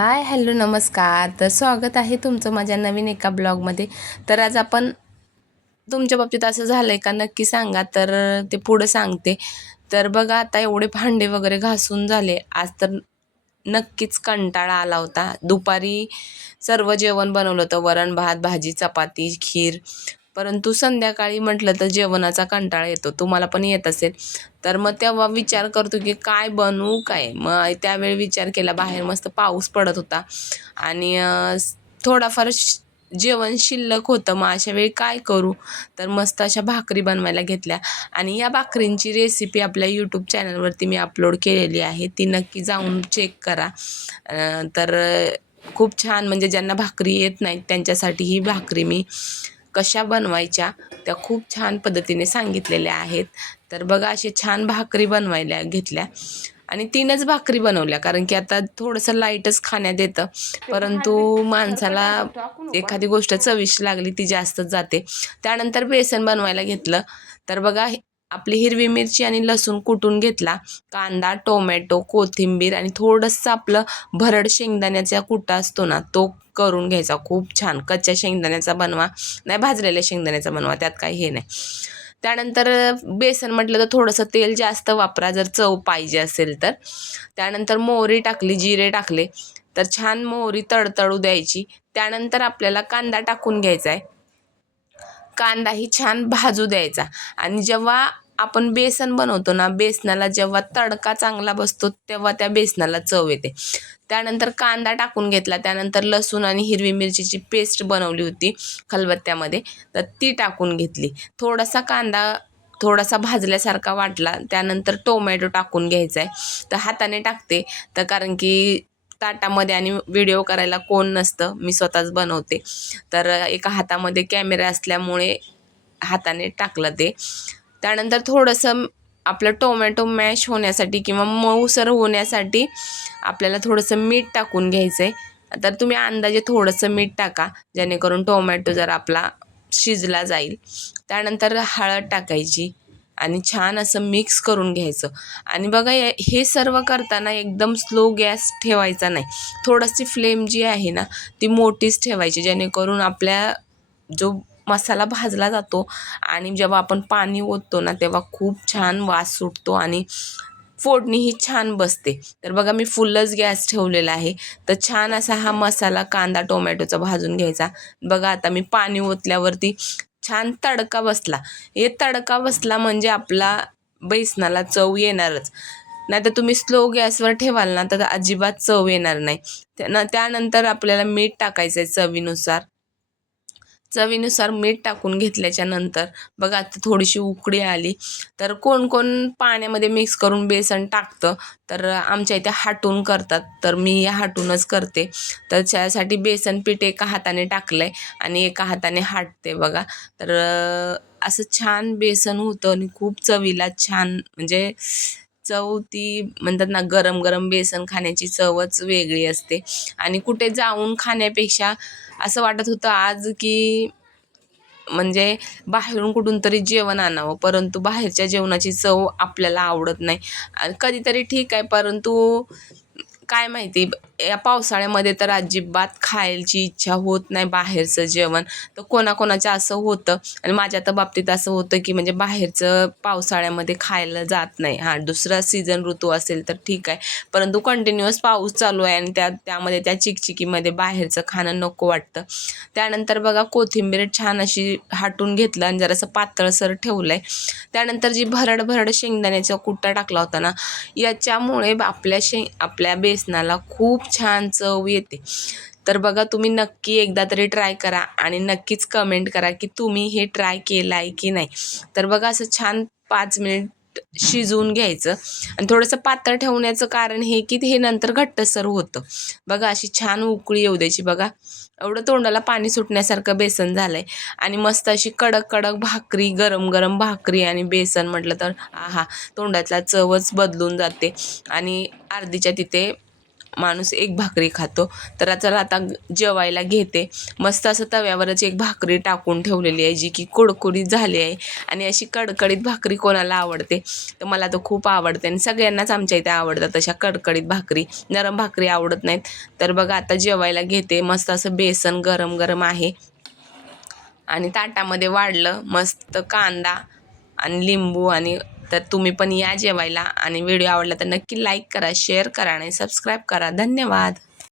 Hi hello नमस्कार. तर स्वागत आहे तुमचं माझ्या नवीन एका ब्लॉगमध्ये. तर आज आपण तुमच्या बाबतीत असं झालं आहे का नक्की सांगा, तर ते पुढं सांगते. तर बघा आता एवढे भांडे वगैरे घासून झाले आज, तर नक्कीच कंटाळा आला होता. दुपारी सर्व जेवण बनवलं होतं, वरण भात भाजी चपाती खीर. परंतु संध्याकाळी म्हटलं तर जेवणाचा कंटाळा येतो, तुम्हाला पण येत असेल. तर मग तेव्हा विचार करतो की काय बनवू काय. मग त्यावेळी विचार केला, बाहेर मस्त पाऊस पडत होता आणि थोडाफार जेवण शिल्लक होतं. मग अशा वेळी काय करू, तर मस्त अशा भाकरी बनवायला घेतल्या. आणि या भाकरींची रेसिपी आपल्या यूट्यूब चॅनलवरती मी अपलोड केलेली आहे, ती नक्की जाऊन चेक करा. तर खूप छान, म्हणजे ज्यांना भाकरी येत नाहीत त्यांच्यासाठी ही भाकरी मी कशा बनवायच्या त्या खूप छान पद्धतीने सांगितलेल्या आहेत. तर बघा अशी छान भाकरी बनवायला घेतल्या आणि 3च भाकरी बनवल्या, कारण की आता थोडंसं लाईटच खाण्यात येतं. परंतु माणसाला एखादी गोष्ट चविष्ट लागली ती जास्तच जाते. त्यानंतर बेसन बनवायला घेतलं. तर बघा आपली हिरवी मिरची आणि लसूण कुटून घेतला, कांदा टोमॅटो कोथिंबीर आणि थोडंसं आपलं भरड शेंगदाण्याचा कुटा असतो ना तो करून घ्यायचा. खूप छान कच्च्या शेंगदाण्याचा बनवा, नाही भाजलेल्या शेंगदाण्याचा बनवा, त्यात काही हे नाही. त्यानंतर बेसन म्हटलं तर थोडंसं तेल जास्त वापरा जर चव पाहिजे असेल तर. त्यानंतर मोहरी टाकली, जिरे टाकले, तर छान मोहरी तडतडू द्यायची. त्यानंतर आपल्याला कांदा टाकून घ्यायचा आहे. कांदाही छान भाजू द्यायचा. आणि जेव्हा आपण बेसन बनवतो ना, बेसनाला जेव्हा तडका चांगला बसतो तेव्हा त्या बेसनाला चव येते. त्यानंतर कांदा टाकून घेतला, त्यानंतर लसूण आणि हिरवी मिरचीची पेस्ट बनवली होती खलबत्त्यामध्ये, तर ती टाकून घेतली. थोडासा भाजल्यासारखा वाटला, त्यानंतर टोमॅटो टाकून घ्यायचा आहे. तर हाताने टाकते, तर कारण की ताटामध्ये आणि व्हिडिओ करायला कोण नसतं, मी स्वतःच बनवते. तर एका हातामध्ये कॅमेरा असल्यामुळे हाताने टाकलं ते. त्यानंतर थोडंसं आपलं टोमॅटो मॅश होण्यासाठी किंवा मऊसर होण्यासाठी आपल्याला थोडंसं मीठ टाकून घ्यायचं आहे. तर तुम्ही अंदाजे थोडंसं मीठ टाका, जेणेकरून टोमॅटो जर आपला शिजला जाईल. त्यानंतर हळद टाकायची आणि छान असं मिक्स करून घ्यायचं. आणि बघा हे सर्व करताना एकदम स्लो गॅस ठेवायचा नाही, थोडीशी फ्लेम जी आहे ना ती मोठीच ठेवायची, जेणेकरून आपल्या जो मसाला भाजला जातो आणि जेव्हा आपण पाणी ओततो ना तेव्हा खूप छान वास सुटतो आणि फोडणीही छान बसते. तर बघा मी फुलच गॅस ठेवलेला आहे. तर छान असा हा मसाला कांदा टोमॅटोचा भाजून घ्यायचा. बघा आता मी पाणी ओतल्यावरती छान तडका बसला. हे तडका बसला म्हणजे आपला बेसनाला चव येणारच. नाहीतर तुम्ही स्लो गॅसवर ठेवाल ना तर अजिबात चव येणार नाही. त्यानंतर आपल्याला मीठ टाकायचं आहे चवीनुसार. चवीनुसार मीठ टाकून घेतल्याच्या नंतर बघा आता थोडीशी उकळी आली, तर कोण कोण पाण्यामध्ये मिक्स करून बेसन टाकतं, तर आमच्या इथे हाटून करतात, तर मी हे हाटूनच करते. तर त्यासाठी बेसन पीठ एका हाताने टाकलं आहे आणि एका हाताने हाटते बघा. तर असं छान बेसन होतं आणि खूप चवीला छान, म्हणजे चव ती म्हणतात ना, गरम गरम बेसन खाण्याची चवच वेगळी असते. आणि कुठे जाऊन खाण्यापेक्षा असं वाटत होतं आज की म्हणजे बाहेरून कुठून तरी जेवण आणावं, परंतु बाहेरच्या जेवणाची चव आपल्याला आवडत नाही. कधीतरी ठीक आहे, परंतु काय माहिती या पावसाळ्यामध्ये तर अजिबात खायची इच्छा होत नाही बाहेरचं जेवण. तर कोणाकोणाचं असं होतं आणि माझ्या तर बाबतीत असं होतं की म्हणजे बाहेरचं पावसाळ्यामध्ये खायला जात नाही. हां, दुसरा सीझन ऋतू असेल तर ठीक आहे, परंतु कंटिन्युअस पाऊस चालू आहे आणि त्यामध्ये त्या चिकचिकीमध्ये बाहेरचं खाणं नको वाटतं. त्यानंतर बघा कोथिंबीर छान अशी हाटून घेतलं आणि जरासं पातळसर ठेवलं आहे. त्यानंतर जी भरड शेंगदाण्याचा कुट्टा टाकला होता ना, याच्यामुळे आपल्या बेसनाला खूप छान चव येते. तर बघा तुम्ही नक्की एकदा तरी ट्राय करा आणि नक्कीच कमेंट करा की तुम्ही हे ट्राय केलं आहे की नाही. तर बघा असं छान 5 मिनिट शिजवून घ्यायचं आणि थोडंसं पातळ ठेवण्याचं कारण हे की हे नंतर घट्टसर होतं. बघा अशी छान उकळी येऊ द्यायची. बघा एवढं तोंडाला पाणी सुटण्यासारखं बेसन झालं आहे आणि मस्त अशी कडक कडक भाकरी, गरम गरम भाकरी आणि बेसन म्हटलं तर आहा, तोंडातला चवच बदलून जाते. आणि अर्धीच्या तिथे माणूस एक भाकरी खातो. तर चला आता जेवायला घेते. मस्त असं तव्यावरच एक भाकरी टाकून ठेवलेली आहे, जी की कुडकुडीत झाली आहे. आणि अशी कडकडीत भाकरी कोणाला आवडते, तर मला तर खूप आवडते आणि सगळ्यांनाच आमच्या इथे आवडतात अशा कडकडीत भाकरी. नरम भाकरी आवडत नाहीत. तर बघा आता जेवायला घेते. मस्त असं बेसन गरम गरम आहे आणि ताटामध्ये वाढलं मस्त कांदा आणि लिंबू. आणि तर तुम्ही पण या जेवायला. आणि व्हिडिओ आवडला तर नक्की लाईक करा, शेअर करा आणि सबस्क्राईब करा. धन्यवाद.